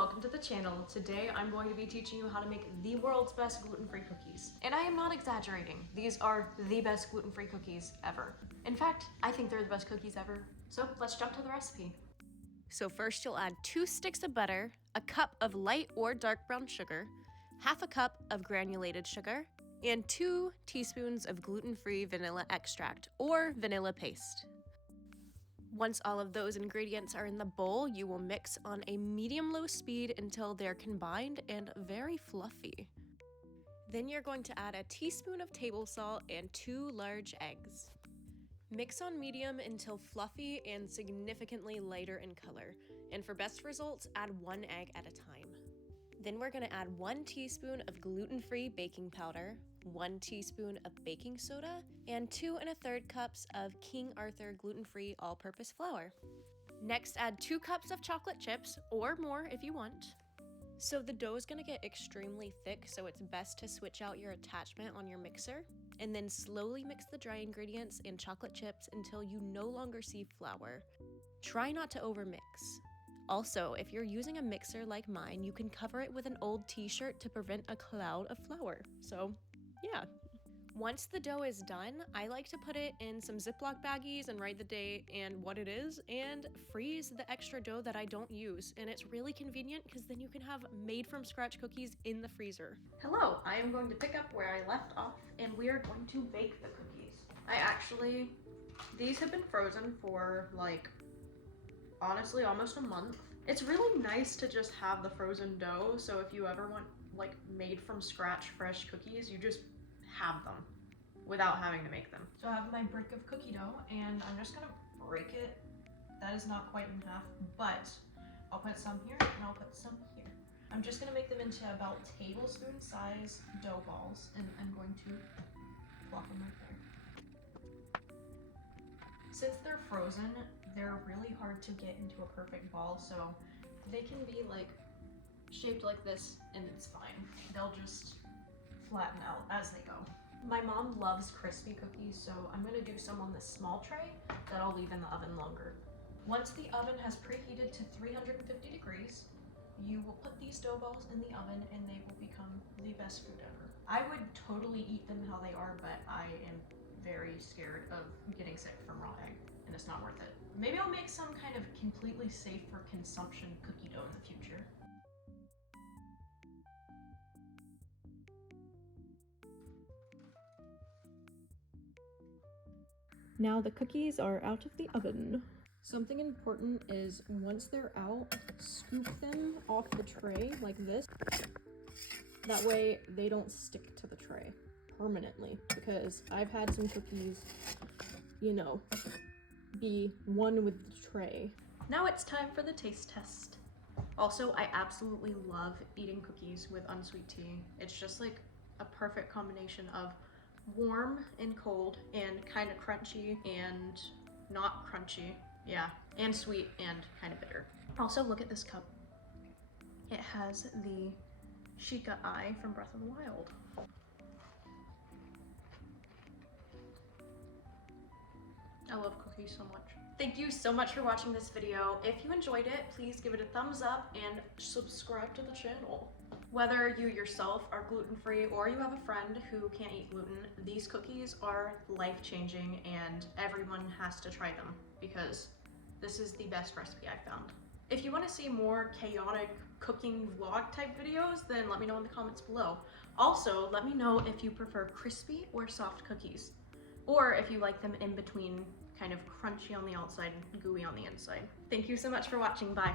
welcome to the channel. Today I'm going to be teaching you how to make the world's best gluten-free cookies. And I am not exaggerating. These are the best gluten-free cookies ever. In fact, I think they're the best cookies ever. So let's jump to the recipe. So first you'll add 2 sticks of butter, a cup of light or dark brown sugar, half a cup of granulated sugar, and 2 teaspoons of gluten-free vanilla extract or vanilla paste. Once all of those ingredients are in the bowl, you will mix on a medium-low speed until they're combined and very fluffy. Then you're going to add a teaspoon of table salt and 2 large eggs. Mix on medium until fluffy and significantly lighter in color, and for best results, add 1 egg at a time. Then we're going to add 1 teaspoon of gluten-free baking powder, 1 teaspoon of baking soda, and 2 1/3 cups of King Arthur gluten-free all-purpose flour. Next, add 2 cups of chocolate chips, or more if you want. So the dough is going to get extremely thick, so it's best to switch out your attachment on your mixer, and then slowly mix the dry ingredients and chocolate chips until you no longer see flour. Try not to overmix. Also, if you're using a mixer like mine, you can cover it with an old t-shirt to prevent a cloud of flour. So, yeah. Once the dough is done, I like to put it in some Ziploc baggies and write the date and what it is, and freeze the extra dough that I don't use. And it's really convenient because then you can have made-from-scratch cookies in the freezer. Hello, I am going to pick up where I left off, and we are going to bake the cookies. These have been frozen for honestly almost a month. It's really nice to just have the frozen dough, so if you ever want made from scratch fresh cookies, you just have them without having to make them. So I have my brick of cookie dough and I'm just gonna break it. That is not quite in half, but I'll put some here and I'll put some here. I'm just gonna make them into about tablespoon size dough balls, and I'm going to plop them right there. Since they're frozen, they're really hard to get into a perfect ball, so they can be shaped like this and it's fine. They'll just flatten out as they go. My mom loves crispy cookies, so I'm gonna do some on this small tray that I'll leave in the oven longer. Once the oven has preheated to 350 degrees, you will put these dough balls in the oven and they will become the best food ever. I would totally eat them how they are, but I am very scared of getting sick from raw egg, and it's not worth it. Maybe I'll make some kind of completely safe for consumption cookie dough in the future. Now the cookies are out of the oven. Something important is once they're out, scoop them off the tray like this. That way they don't stick to the tray permanently, because I've had some cookies, be one with the tray. Now it's time for the taste test. Also, I absolutely love eating cookies with unsweet tea. It's just a perfect combination of warm and cold and kind of crunchy and not crunchy. Yeah, and sweet and kind of bitter. Also, look at this cup. It has the sheikah eye from Breath of the Wild. I love cookies so much. Thank you so much for watching this video. If you enjoyed it, please give it a thumbs up and subscribe to the channel. Whether you yourself are gluten-free or you have a friend who can't eat gluten, these cookies are life-changing and everyone has to try them because this is the best recipe I've found. If you want to see more chaotic cooking vlog type videos, then let me know in the comments below. Also, let me know if you prefer crispy or soft cookies, or if you like them in between, kind of crunchy on the outside and gooey on the inside. Thank you so much for watching. Bye.